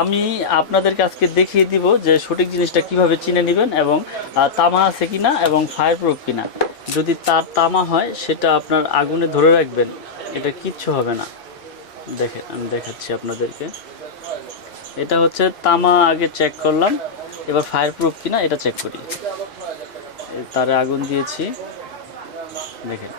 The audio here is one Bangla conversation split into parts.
আমি আপনাদেরকে আজকে দেখিয়ে দিব যে সঠিক জিনিসটা কীভাবে চিনে নেবেন এবং তামা আছে কিনা এবং ফায়ার প্রুফ কিনা। যদি তার তামা হয়, সেটা আপনার আগুনে ধরে রাখবেন। এটা কিচ্ছু হবে না। দেখে, আমি দেখাচ্ছি আপনাদেরকে। এটা হচ্ছে তামা আগে চেক করলাম। এবার ফায়ার প্রুফ কিনা, এটা চেক করি। তারে আগুন দিয়েছি। দেখেন।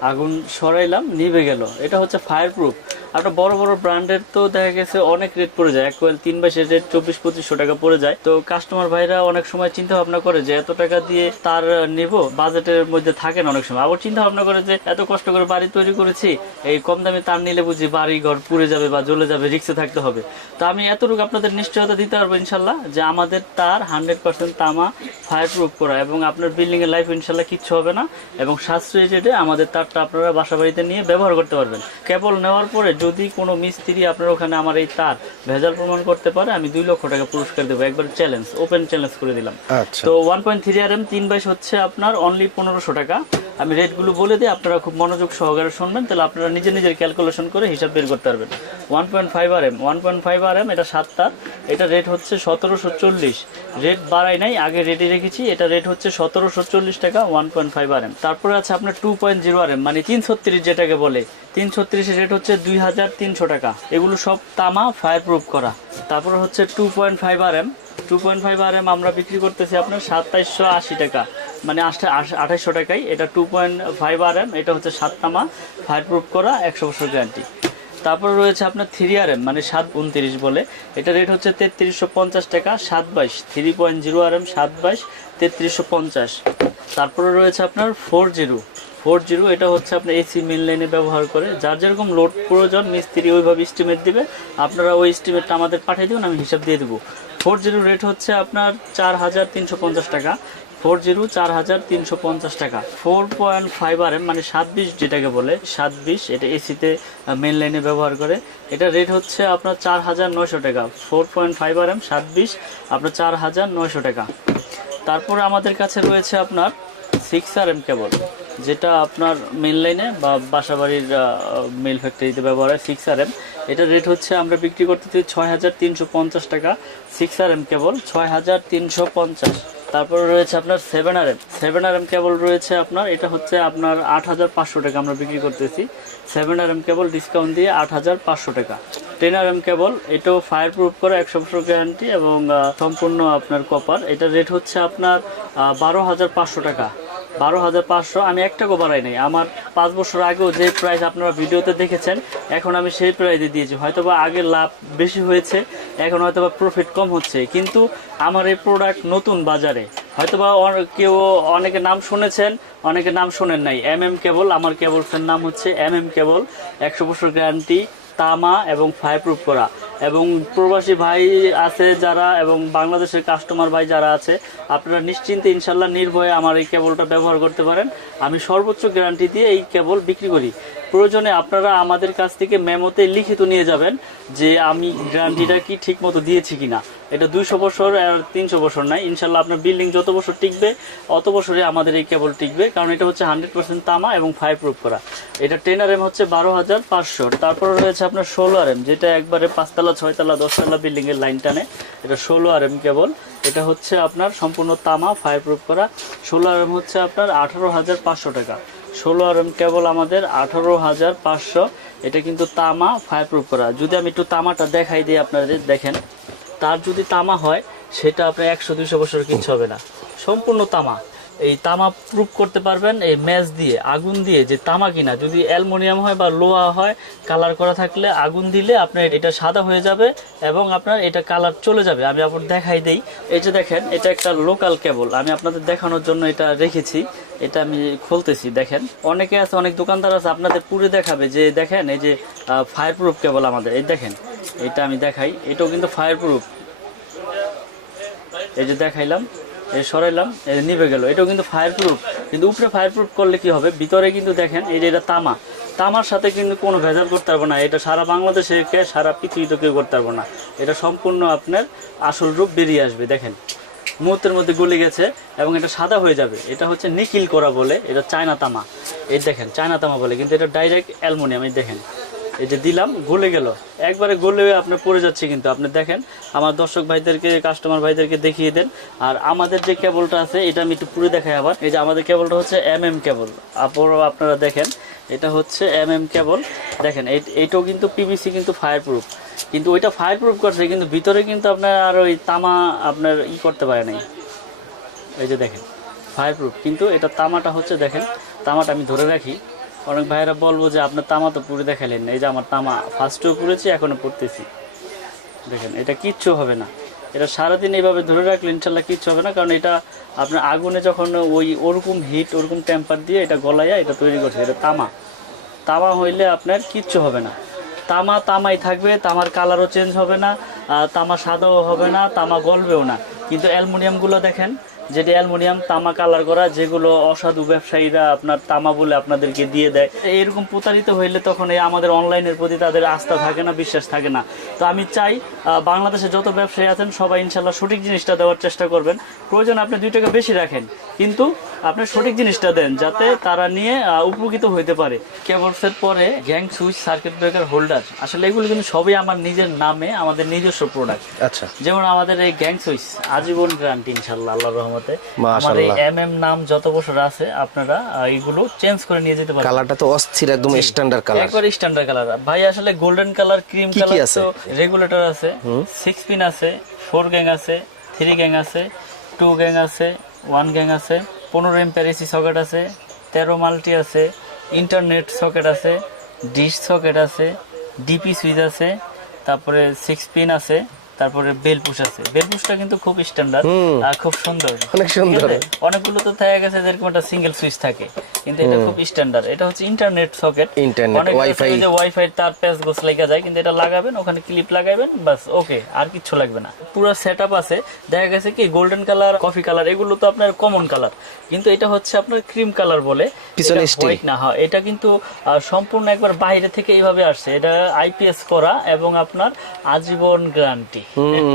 আগুন সরাইলাম নিভে গেল। এটা হচ্ছে ফায়ার প্রুফ আপনার বড় বড় ব্র্যান্ডের তো দেখা গেছে অনেক রেট পড়ে যায়। এক কোয়েল তিন বাইশের রেট চব্বিশ, পঁচিশশো টাকা পড়ে যায়। তো কাস্টমার ভাইরা অনেক সময় চিন্তা ভাবনা করে যে এত টাকা দিয়ে তার নেব বাজেটের মধ্যে থাকে না অনেক সময়। আবার চিন্তা ভাবনা করে যে এত কষ্ট করে বাড়ি তৈরি করেছি, এই কম দামে তার নিলে বুঝি বাড়ি ঘর পুড়ে যাবে বা জ্বলে যাবে রিক্সে থাকতে হবে। তো আমি এতটুকু আপনাদের নিশ্চয়তা দিতে পারব ইনশাল্লাহ যে আমাদের তার হান্ড্রেড পার্সেন্ট তামা ফায়ার প্রুফ করা এবং আপনার বিল্ডিং এর লাইফ ইনশাল্লাহ কিচ্ছু হবে না এবং সাশ্রয়ী রেটে আমাদের তারটা আপনারা বাসা বাড়িতে নিয়ে ব্যবহার করতে পারবেন। কেবল নেওয়ার পরে যদি কোনো মিস্ত্রি আপনার ওখানে আমার এই তার ভেজাল প্রমাণ করতে পারে আমি দুই লক্ষ টাকা পুরস্কার দেবো। একবার চ্যালেঞ্জ ওপেন চ্যালেঞ্জ করে দিলাম। আচ্ছা। তো one point three R M তিন বাইশ হচ্ছে আপনার অনলি পনেরোশো টাকা। আমি রেটগুলো বলে দিই, আপনারা খুব মনোযোগ সহকারে শুনবেন, তাহলে আপনারা নিজে নিজের ক্যালকুলেশন করে হিসাব বের করতে পারবেন। One point five R M one point five R M এটা সাতটা, এটা রেট হচ্ছে সতেরোশো চল্লিশ। রেট বাড়াই নাই, আগে রেটে রেখেছি, এটা রেট হচ্ছে সতেরোশো চল্লিশ টাকা one point five R M তারপরে আছে আপনার two point zero R M মানে তিন ছত্রিশ যেটাকে বলে তিন ছত্রিশের রেট হচ্ছে দুই হাজার তিনশো টাকা। এগুলো সব তামা ফায়ার প্রুফ করা। তারপরে হচ্ছে two point five R M two point five R M আমরা বিক্রি করতেছি আপনার সাতাইশশো আশি টাকা। মানে আঠাইশশো টাকায়। এটা two point five R M এটা হচ্ছে সাত তামা ফায়ার প্রুফ করা, একশো বছর গ্যারান্টি তারপর রয়েছে আপনার থ্রি আর এম মানে সাত উনত্রিশ বলে। এটা রেট হচ্ছে তেত্রিশশো পঞ্চাশ টাকা, সাত বাইশ। Three point zero R M সাত বাইশ, তেত্রিশশো পঞ্চাশ। তারপরে রয়েছে আপনার ফোর জিরো ফোর জিরো এটা হচ্ছে আপনার এসি মেন লাইনে ব্যবহার করে। যার যেরকম লোড প্রয়োজন, মিস্ত্রি ওইভাবে স্টিমেট দিবে। আপনারা ওই স্টিমেটটা আমাদের পাঠিয়ে দিন আমি হিসাব দিয়ে দেবো। ফোর জিরো রেট হচ্ছে আপনার চার হাজার তিনশো পঞ্চাশ টাকা। ফোর জিরো চার হাজার তিনশো পঞ্চাশ টাকা। Four point five R M মানে সাত বিশ যেটাকে বলে সাত বিশ এটা এসিতে মেন লাইনে ব্যবহার করে। এটা রেট হচ্ছে আপনার চার হাজার নয়শো টাকা। Four point five R M সাত বিশ আপনার চার হাজার নয়শো টাকা। তারপরে আমাদের কাছে রয়েছে আপনার সিক্স আর এম কেবল যেটা আপনার মেন লাইনে বা বাসাবাড়ির মেল ফ্যাক্টরিতে ব্যবহার হয় সিক্স আর এম এটা রেট হচ্ছে আমরা বিক্রি করতেছি ছয় হাজার তিনশো পঞ্চাশ টাকা সিক্স আর এম কেবল ছয় হাজার তিনশো পঞ্চাশ। তারপরে রয়েছে আপনার seven R M seven R M cable রয়েছে আপনার, এটা হচ্ছে আপনার আট হাজার পাঁচশো টাকা আমরা বিক্রি করতেছি। Seven R M cable discount দিয়ে আট হাজার পাঁচশো টাকা। টেন আর এম কেবল এটাও ফায়ার প্রুফ করে একশো বছর গ্যারান্টি এবং সম্পূর্ণ আপনার কপার এটা রেট হচ্ছে আপনার বারো হাজার পাঁচশো টাকা। বারো হাজার পাঁচশো, আমি এক টাকা বাড়াই নাই। আমার পাঁচ বছর আগেও যে প্রাইস আপনারা ভিডিওতে দেখেছেন, এখন আমি সেই প্রাইসে দিয়েছি। হয়তোবা আগে লাভ বেশি হয়েছে এখন হয়তোবা প্রফিট কম হচ্ছে। কিন্তু আমার এই প্রোডাক্ট নতুন বাজারে, হয়তোবা কেউ অনেকে নাম শুনেছেন, অনেকে নাম শোনেন নাই। এম এম কেবল আমার কেবলসের নাম হচ্ছে এম এম কেবল একশো বছর গ্যারান্টি তামা এবং ফায়ার প্রুফ করা। এবং প্রবাসী ভাই আছে যারা এবং বাংলাদেশের কাস্টমার ভাই যারা আছে, আপনারা নিশ্চিন্তে ইনশাল্লাহ নির্ভয়ে আমার এই কেবলটা ব্যবহার করতে পারেন। আমি সর্বোচ্চ গ্যারান্টি দিয়ে এই কেবল বিক্রি করি। প্রয়োজনে আপনারা আমাদের কাছ থেকে মেমোতে লিখিত নিয়ে যাবেন যে আমি গ্যারান্টিটা কি ঠিক মতো দিয়েছি কিনা। এটা দুইশো বছর আর তিনশো বছর নাই। ইনশাল্লাহ আপনার বিল্ডিং যত বছর টিকবে, অত বছরে আমাদের এই কেবল টিকবে, কারণ এটা হচ্ছে হান্ড্রেড পার্সেন্ট তামা এবং ফায়ার প্রুফ করা। এটা টেন আর এম হচ্ছে বারো হাজার পাঁচশো। তারপরে রয়েছে আপনার ষোলো আর এম যেটা একবারে পাঁচতলা, ছয়তলা, দশতলা বিল্ডিং এর লাইন টানে। এটা ষোলো আর এম কেবল এটা হচ্ছে আপনার সম্পূর্ণ তামা ফায়ার প্রুফ করা। ষোলো আর এম হচ্ছে আপনার আঠারো হাজার পাঁচশো টাকা। ষোলো আর এম কেবল আমাদের আঠারো হাজার পাঁচশো। এটা কিন্তু তামা ফায়ার প্রুফ করা। যদি আমি একটু তামাটা দেখাই দিই আপনাদের, দেখেন। তার যদি তামা হয় সেটা আপনার একশো দুইশো বছর কিচ্ছু হবে না। সম্পূর্ণ তামা। এই তামা প্রুফ করতে পারবেন এই ম্যাচ দিয়ে আগুন দিয়ে যে তামা কিনা। যদি অ্যালমোনিয়াম হয় বা লোহা হয় কালার করা থাকলে আগুন দিলে আপনার এটা সাদা হয়ে যাবে এবং আপনার এটা কালার চলে যাবে। আমি আপনার দেখাই দেই। এই যে দেখেন এটা একটা লোকাল কেবল আমি আপনাদের দেখানোর জন্য এটা রেখেছি। এটা আমি খুলতেছি দেখেন। অনেকে আছে অনেক দোকানদার আছে আপনাদের পুরে দেখাবে যে দেখেন এই যে ফায়ার প্রুফ কেবল আমাদের। এই দেখেন এটা আমি দেখাই। এটাও কিন্তু ফায়ার প্রুফ এই যে দেখাইলাম, এই সরাইলাম যে নিভে গেল। এটাও কিন্তু ফায়ার প্রুফ কিন্তু উপরে ফায়ার প্রুফ করলে কি হবে? ভিতরে কিন্তু দেখেন, এই যে এটা তামা। তামার সাথে কিন্তু কোনো ভেজাল করতে পারব না। এটা সারা বাংলাদেশে কে, সারা পৃথিবীতে কেউ করতে পারব না। এটা সম্পূর্ণ আপনার আসল রূপ বেরিয়ে আসবে, দেখেন। মুহূর্তের মধ্যে গলে গেছে এবং এটা সাদা হয়ে যাবে। এটা হচ্ছে নিকিল করা বলে, এটা চায়না তামা। এই দেখেন, চায়না তামা বলে, কিন্তু এটা ডাইরেক্ট অ্যালমোনিয়াম, এই দেখেন। এই যে দিলাম, গলে গেল। একবারে গলে আপনার পড়ে যাচ্ছে কিন্তু। আপনি দেখেন, আমার দর্শক ভাইদেরকে কাস্টমার ভাইদেরকে দেখিয়ে দেন। আর আমাদের যে কেবলটা আছে, এটা আমি একটু পুরো দেখাই আবার। এই যে আমাদের কেবলটা হচ্ছে এম এম কেবল আপনারা আপনারা দেখেন, এটা হচ্ছে এম এম কেবল দেখেন, এই- এইটাও কিন্তু পিভিসি কিন্তু ফায়ার প্রুফ কিন্তু ওইটা ফায়ার প্রুফ করছে, কিন্তু ভিতরে কিন্তু আপনার আর ওই তামা আপনার ই করতে পারে নাই। এই যে দেখেন ফায়ার প্রুফ কিন্তু এটা তামাটা হচ্ছে, দেখেন, তামাটা আমি ধরে রাখি। অনেক ভাইয়েরা বলব যে আপনার তামা তো পুরে দেখালেন না। এই যে আমার তামা ফার্স্টেও পুড়েছি এখনও পড়তেছি। দেখেন, এটা কিচ্ছু হবে না। এটা সারাদিন এইভাবে ধরে রাখলে ইনশাল্লাহ কিচ্ছু হবে না, কারণ এটা আপনার আগুনে যখন ওই ওরকম হিট ওরকম টেম্পার দিয়ে এটা গলাইয়া এটা তৈরি করছে, এটা তামা। তামা হইলে আপনার কিচ্ছু হবে না। তামা তামাই থাকবে, তামার কালারও চেঞ্জ হবে না তামা সাদাও হবে না, তামা গলবেও না। কিন্তু অ্যালুমিনিয়ামগুলো দেখেন যেটি অ্যালুমিনিয়াম তামা কালার করা যেগুলো অসাধু ব্যবসায়ীরা আপনার তামা বলে আপনাদেরকে দিয়ে দেয়। এরকম প্রতারিত হইলে তখন এই আমাদের অনলাইনের প্রতি তাদের আস্থা থাকে না বিশ্বাস থাকে না। তো আমি চাই বাংলাদেশে যত ব্যবসায়ী আছেন সবাই ইনশাল্লাহ সঠিক জিনিসটা দেওয়ার চেষ্টা করবেন। প্রয়োজন আপনি দুই টাকা বেশি রাখেন কিন্তু আপনি সঠিক জিনিসটা দেন যাতে তারা নিয়ে উপকৃত হইতে পারে। কেবলসের পরে gang switch circuit breaker holder আসলে এগুলো কিন্তু সবই আমার নিজের নামে আমাদের নিজস্ব প্রোডাক্ট আচ্ছা। যেমন আমাদের এই গ্যাং সুইচ আজীবন গ্যারান্টি ইনশাল্লাহ আল্লাহর রহমতে আমার এই মাশাআল্লাহ। এম এম নাম যত বছর আছে আপনারা এইগুলো চেঞ্জ করে নিয়ে যেতে পারেন কালারটা তো অস্থির একদম স্ট্যান্ডার্ড কালার একবার স্ট্যান্ডার্ড কালার ভাই আসলে গোল্ডেন কালার ক্রিম কালার আছে? তো রেগুলেটর আছে। সিক্স পিন আছে ফোর গ্যাং আছে থ্রি গ্যাং আছে টু গ্যাং আছে ওয়ান গ্যাং আছে পনেরো এম্পের এসি সকেট আছে তেরো মাল্টি আছে ইন্টারনেট সকেট আছে ডিশ সকেট আছে ডিপি সুইচ আছে তারপরে সিক্স পিন আছে তারপরে বেলপুষ আছে। বেলপুষটা কিন্তু খুব স্ট্যান্ডার্ড আর খুব সুন্দর। অনেক সুন্দর। অনেকগুলো তো থাকে গেছে যেরকম একটা সিঙ্গেল সুইচ থাকে। কিন্তু এটা খুব স্ট্যান্ডার্ড এটা হচ্ছে ইন্টারনেট সকেট Internet, Wi-Fi। যে ওয়াইফাই তার প্যাচ গোছ লেগে যায় কিন্তু এটা লাগাবেন ওখানে ক্লিপ লাগাবেন বাস ওকে আর কিচ্ছু লাগবে না। পুরো সেট আছে। দেখা গেছে কি গোল্ডেন কালার কফি কালার এগুলো তো আপনার কমন কালার কিন্তু এটা হচ্ছে আপনার ক্রিম কালার বলে। পিছনে না হয় এটা কিন্তু সম্পূর্ণ একবার বাইরে থেকে এইভাবে আসছে। এটা আইপিএস করা এবং আপনার আজীবন গ্যারান্টি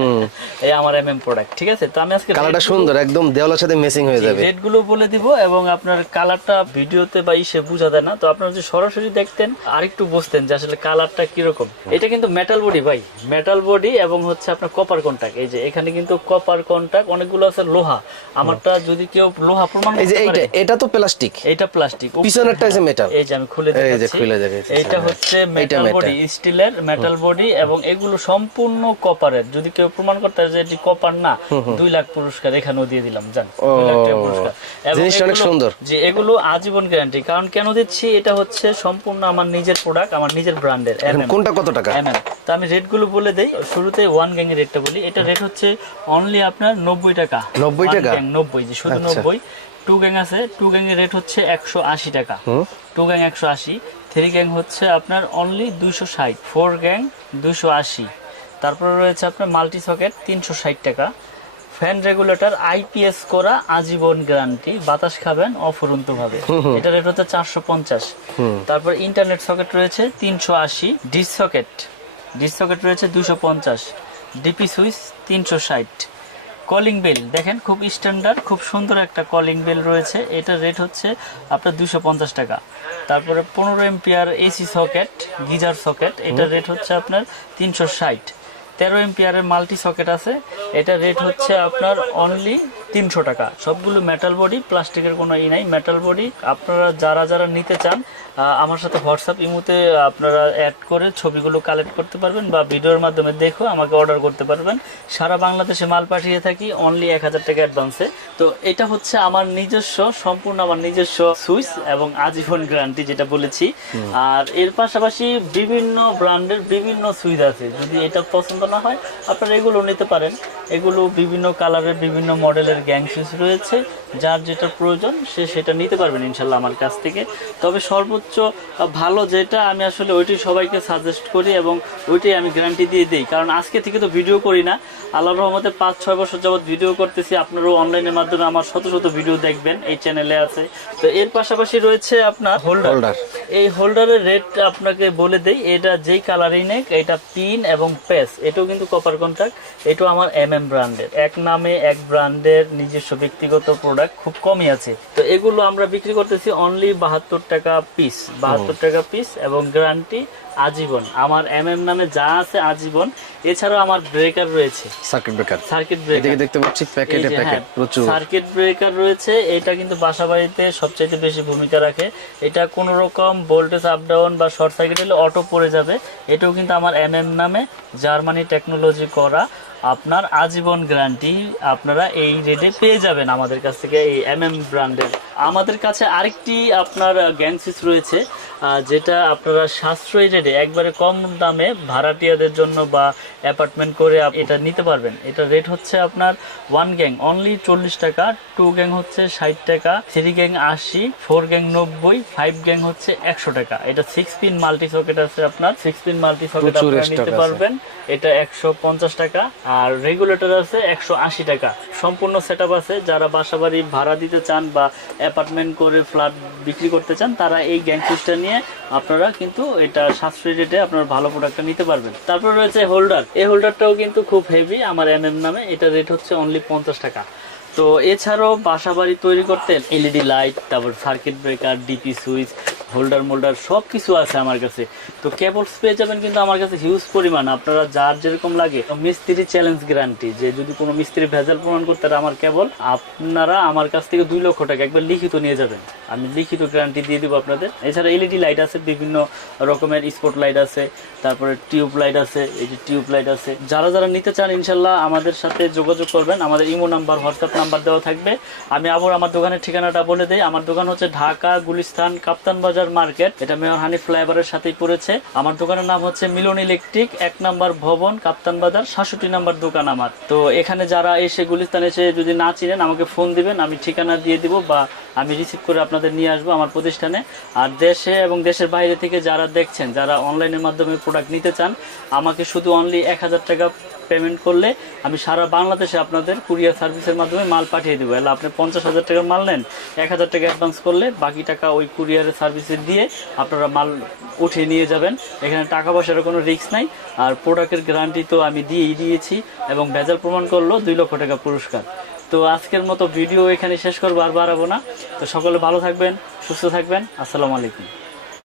এই আমার এমএম প্রোডাক্ট ঠিক আছে? তো আমি আজকে কালারটা সুন্দর একদম দেওয়ালের সাথে মেসিং হয়ে যাবে। রেটগুলো বলে দিব এবং আপনার কালারটা ভিডিওতে বা ইসে বোঝা যায় না। তো আপনারা যদি সরাসরি দেখতেন আরেকটু বুঝতেন যে আসলে কালারটা কীরকম। এটা কিন্তু মেটাল বডি ভাই। মেটাল বডি এবং হচ্ছে আপনার কপার কন্টাক্ট এই যে এখানে কিন্তু কপার কন্টাক্ট অনেকগুলো আছে লোহা। আমারটা যদি কেউ লোহা প্রমাণ এই যে এইটা এটা তো প্লাস্টিক এটা প্লাস্টিক পিছনেরটা হচ্ছে মেটাল এই যে আমি খুলে এই যে খুলে দেখাচ্ছি, হ্যাঁ। হচ্ছে মেটাল বডি স্টিলের মেটাল বডি এবং এগুলো সম্পূর্ণ কপারের যদি কেউ প্রমাণ করতে পারে যে এটি কপার না দুই লাখ পুরস্কার এখানেও দিয়ে দিলাম। জান দুই লাখ টাকা পুরস্কার। জিনিসটা অনেক সুন্দর। যে এগুলো আজীবন গ্যারান্টি কারণ কেন দিচ্ছি? এটা হচ্ছে সম্পূর্ণ আমার নিজের প্রোডাক্ট আমার নিজের ব্র্যান্ডের কোনটা কত টাকা? এমএম তো আমি রেটগুলো বলে দেই শুরুতে ওয়ান গ্যাং এর রেটটা বলি। এটা রেট হচ্ছে অনলি আপনার নব্বই টাকা। 90 টাকা? নব্বই যে শুধু আচ্ছা। নব্বই। টু গ্যাং আছে টু গ্যাং এর রেট হচ্ছে একশো আশি টাকা। টু গ্যাং একশো আশি থ্রি গ্যাং হচ্ছে আপনার অনলি দুইশো ষাট। ফোর গ্যাং দুইশো আশি। তারপরে রয়েছে আপনার মাল্টি সকেট তিনশো ষাট টাকা। ফ্যান রেগুলেটর আইপিএস করা আজীবন গ্যারান্টি বাতাস খাবেন অফুরন্ত ভাবে এটা রেট হচ্ছে চারশো পঞ্চাশ। তারপর ইন্টারনেট সকেট রয়েছে তিনশো আশি। ডিস সকেট ডিস সকেট রয়েছে দুশো পঞ্চাশ। ডিপি সুইচ তিনশো ষাট। কলিং বেল দেখেন খুব স্ট্যান্ডার্ড খুব সুন্দর একটা কলিং বেল রয়েছে। এটার রেট হচ্ছে আপনার দুশো পঞ্চাশ টাকা। তারপরে পনেরো ampere AC socket geyser socket এটার রেট হচ্ছে আপনার তিনশো ষাট। তেরো এমপিআরের মাল্টি সকেট আছে। এটা রেট হচ্ছে আপনার অনলি তিনশো টাকা। সবগুলো মেটাল বডি প্লাস্টিকের কোনো ই নাই মেটাল বডি আপনারা যারা যারা নিতে চান আমার সাথে হোয়াটসঅ্যাপ ইমুতে আপনারা অ্যাড করে ছবিগুলো কালেক্ট করতে পারবেন বা ভিডিওর মাধ্যমে দেখো আমাকে অর্ডার করতে পারবেন। সারা বাংলাদেশে মাল পাঠিয়ে থাকি অনলি এক হাজার টাকা অ্যাডভান্সে তো এটা হচ্ছে আমার নিজস্ব সম্পূর্ণ আমার নিজস্ব সুইচ এবং আজীবন গ্যারান্টি যেটা বলেছি। আর এর পাশাপাশি বিভিন্ন ব্র্যান্ডের বিভিন্ন সুইচ আছে। যদি এটা পছন্দ না হয় আপনারা এগুলো নিতে পারেন। এগুলো বিভিন্ন কালারের বিভিন্ন মডেলের গ্যাং সুইচ রয়েছে যার যেটা প্রয়োজন সে সেটা নিতে পারবেন ইনশাল্লাহ আমার কাছ থেকে। তবে সর্বোচ্চ ভালো যেটা আমি আসলে ওইটি সবাইকে সাজেস্ট করি এবং ওইটাই আমি গ্যারান্টি দিয়ে দিই। কারণ আজকে থেকে তো ভিডিও করি না। আল্লাহ রহমতে পাঁচ ছয় বছর যাবত ভিডিও করতেছি। আপনারাও অনলাইনের মাধ্যমে আমার শত শত ভিডিও দেখবেন এই চ্যানেলে আছে। তো এর পাশাপাশি রয়েছে আপনার হোল্ডার হোল্ডার এই হোল্ডারের রেট আপনাকে বলে দেই এটা যেই কালারই নেক এটা পিন এবং পেস এটাও কিন্তু কপার কন্ট্রাক্ট এটাও আমার এম এম ব্র্যান্ডের এক নামে এক ব্র্যান্ডের নিজস্ব ব্যক্তিগত প্রোডাক্ট খুব কমই আছে। তো এগুলো আমরা বিক্রি করতেছি অনলি বাহাত্তর টাকা পিস বাহাত্তর টাকা পিস এবং গ্যারান্টি আজীবন। আমার এম এম নামে যা আছে আজীবন। এছাড়াও আমার ব্রেকার রয়েছে। সার্কিট ব্রেকার সার্কিট ব্রেকার এদিকে দেখতে পাচ্ছি প্যাকেটে প্রচুর। সার্কিট ব্রেকার রয়েছে। এটা কিন্তু বাসা বাড়িতে সবচাইতে বেশি ভূমিকা রাখে। এটা কোনো রকম ভোল্টেজ আপ ডাউন বা শর্ট সার্কিট হলে অটো পড়ে যাবে। এটাও কিন্তু আমার এম এম নামে জার্মানি টেকনোলজি করা। আপনার আজীবন গ্যারান্টি আপনারা এই রেটে পেয়ে যাবেন আমাদের কাছ থেকে এই এম এম ব্র্যান্ডের আমাদের কাছে আরেকটি আপনার গ্যাং সুইচ রয়েছে যেটা আপনারা সাশ্রয়ী রেটে একবারে কম দামে ভাড়াটিয়াদের জন্য বা অ্যাপার্টমেন্ট করে এটা নিতে পারবেন। এটা রেট হচ্ছে আপনার ওয়ান গ্যাং অনলি চল্লিশ টাকা টু গ্যাং হচ্ছে ষাট টাকা থ্রি গ্যাং আশি ফোর গ্যাং নব্বই ফাইভ গ্যাং হচ্ছে একশো টাকা। এটা সিক্স পিন মাল্টি সকেট আছে আপনার সিক্স পিন মাল্টি সকেট আপনারা নিতে পারবেন। এটা একশো পঞ্চাশ টাকা আর রেগুলেটর আছে একশো আশি টাকা। সম্পূর্ণ সেট আছে। যারা বাসাবাড়ি ভাড়া দিতে চান বা অ্যাপার্টমেন্ট করে ফ্ল্যাট বিক্রি করতে চান, তারা এই গ্যাং সুইচটা নিয়ে আপনারা কিন্তু এটা সাশ্রয়ী রেটে আপনার ভালো প্রোডাক্টটা নিতে পারবেন। তারপর রয়েছে হোল্ডার এই হোল্ডারটাও কিন্তু খুব হেভি আমার এম এম নামে। এটা রেট হচ্ছে অনলি পঞ্চাশ টাকা। তো এছাড়াও বাসা বাড়ি তৈরি করতে এলইডি লাইট তারপর circuit breaker DP switch holder moulder সব কিছু আছে আমার কাছে। তো কেবলস পেয়ে যাবেন কিন্তু আমার কাছে হিউজ পরিমাণ। আপনারা যার যেরকম লাগে। মিস্ত্রি চ্যালেঞ্জ গ্যারান্টি যে যদি কোনো মিস্ত্রি ভেজাল প্রমাণ করতে পারে আমার কেবল আপনারা আমার কাছ থেকে দুই লক্ষ টাকা একবার লিখিত নিয়ে যাবেন। আমি লিখিত গ্যারান্টি দিয়ে দেবো আপনাদের। এছাড়া এলইডি লাইট আছে, বিভিন্ন রকমের স্পট লাইট আছে, তারপরে টিউব লাইট আছে, এই যে টিউব লাইট আছে। যারা যারা নিতে চান ইনশাল্লাহ আমাদের সাথে যোগাযোগ করবেন। আমাদের ইমো নাম্বার হোয়াটসঅ্যাপ নাম্বার দেওয়া থাকবে। আমি আবার আমার দোকানের ঠিকানাটা বলে দিই। আমার দোকান হচ্ছে ঢাকা, গুলিস্তান কাপ্তান বাজার মার্কেট এটা মেয়র হানি ফ্লাইওভারের সাথেই পড়েছে। আমার দোকানের নাম হচ্ছে মিলন ইলেকট্রিক এক নাম্বার ভবন কাপ্তান বাজার সাতষট্টি নাম্বার দোকান আমার। তো এখানে যারা এসে গুলিস্তান এসে যদি না চিনেন, আমাকে ফোন দিবেন, আমি ঠিকানা দিয়ে দিব বা আমি রিসিভ করে আপনাদের নিয়ে আসব আমার প্রতিষ্ঠানে। আর দেশে এবং দেশের বাইরে থেকে যারা দেখছেন, যারা অনলাইনের মাধ্যমে প্রোডাক্ট নিতে চান, আমাকে শুধু অনলি এক হাজার টাকা পেমেন্ট করলে আমি সারা বাংলাদেশে আপনাদের কুরিয়ার সার্ভিসের মাধ্যমে মাল পাঠিয়ে দেবো। এলে আপনি পঞ্চাশ হাজার টাকার মাল নেন, এক হাজার টাকা অ্যাডভান্স করলে বাকি টাকা ওই কুরিয়ারের সার্ভিসে দিয়ে আপনারা মাল উঠিয়ে নিয়ে যাবেন। এখানে টাকা পয়সার কোনো রিস্ক নাই। আর প্রোডাক্টের গ্যারান্টি তো আমি দিয়েই দিয়েছি এবং ভেজাল প্রমাণ করল দুই লক্ষ টাকা পুরস্কার। তো আজকের মতো ভিডিও এখানে শেষ করব, আর বাড়াবো না। তো সকলে ভালো থাকবেন, সুস্থ থাকবেন। আসসালামু আলাইকুম।